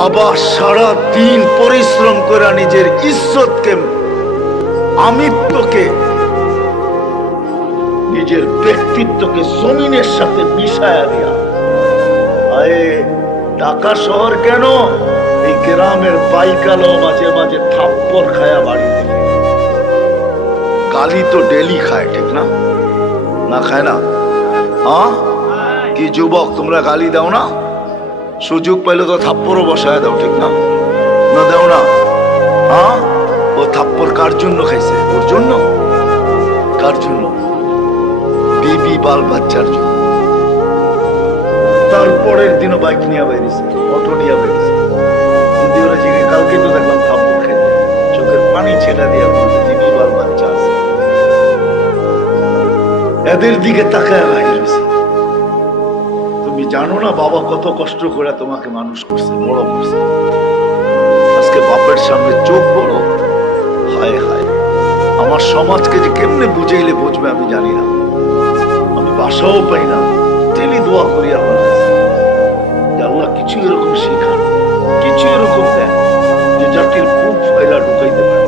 বাবা সারা দিন পরিশ্রম করে নিজের ইজ্জতকে, আমিত্বকে, নিজের ব্যক্তিত্বকে জমিনের সাথে মিশায়া দিয়া, আয়ে ঢাকা শহর কেন, এই গ্রামের বাইকালো মাঝে মাঝে থাপ্পড় খায়া বাড়ি থেকে। গালি তো ডেলি খায়, ঠিক না? না খায় না? হ্যাঁ, কি যুবক তোমরা গালি দাও না? সুযোগ পাইলে তো থাপ্পড়ও বসায় দাও, ঠিক না? না দাও না? হ্যাঁ, ও থাপ্পড় কার জন্য খাইছে? ওর জন্য? কার জন্য? বিবি বাল বাচ্চার জন্য। তারপরের দিনও বাইক নিয়ে বেরিয়েছে, অটো নিয়ে বেরিয়েছে। কালকে তো দেখলাম থাপ্পড় খেতে, চোখের পানি ছেটা দিয়ে বলতে বিবি বাল বাচ্চা আছে। এদের দিকে তাকায় বেরিয়েছে। তুমি জানো না বাবা কত কষ্ট করে তোমাকে মানুষ করছে, বড় করছে। আজকে বাপের সামনে চোখ বড়, হায় হায়। আমার সমাজকে যে কেমনে বুঝাইলে বুঝবে আমি জানি না। আমি বাসাও পাই না, ডেলি দোয়া করি আমার কাছে, আল্লাহ কিছু এরকম শেখান, কিছু এরকম দেন যে জাতির বুক ফাইলা ঢুকাইতে পারে।